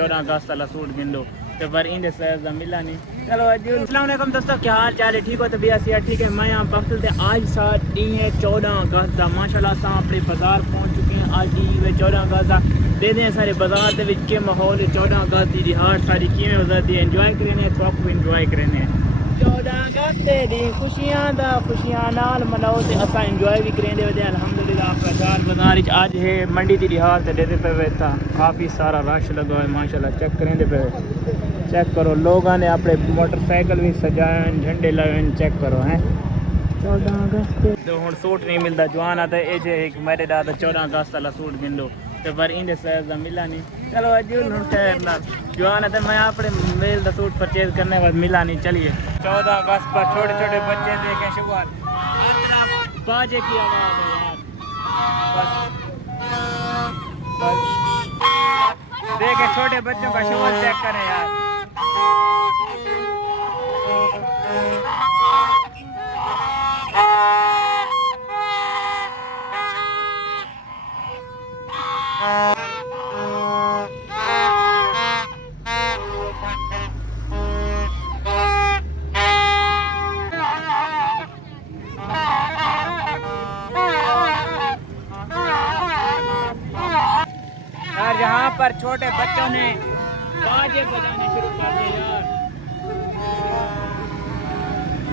14 अगस्त वाला सूट गिनो तो पर इंदे साइज दा मिला नहीं। चलो अस्सलाम वालेकुम दोस्तों, क्या हाल चाल है? ठीक हो? तबीयत यार ठीक है। मैं यहाँ पक्सल थे आज साथ डी है 14 अगस्त का माशाल्लाह सा अपने बाजार पहुँच चुके हैं। आज डी है 14 अगस्त का दे दें सारे बाजार के माहौल 14 अगस्त की रिहाट सारी किमें गुजरती है इंजॉय करने थोड़ा इंजॉय करने 14 अगस्त दी खुशियां नाल मनाओ तो असा इंजॉय भी करेंगे वे अल्हम्दुलिल्लाह। प्रचार बाजार आज है मंडी की रिहाट से देते पे था काफ़ी सारा रश लगा है माशाल्लाह। चेक करेंगे पे चेक करो लोगों ने अपने मोटरसाइकिल भी सजाए झंडे लगाए चेक करो हैं 14 अगस्त तो हूँ सूट नहीं मिलता जवान आता है एक मेरे दादा 14 अगस्त वाला सूट गिन लो तो पर इंदे साइज का मिला नहीं। चलो अजून खैर ना जवान है मैं अपने मेल का सूट परचेज करने के बाद मिला नहीं। चलिए 14 अगस्त पर छोटे छोटे बच्चे देखें शुरुआत बाजे की आवाज़ है यार बस देखें छोटे बच्चों का शोर चेक करें यार। यार यहाँ पर छोटे बच्चों ने बाजे बजाने शुरू कर दिए यार।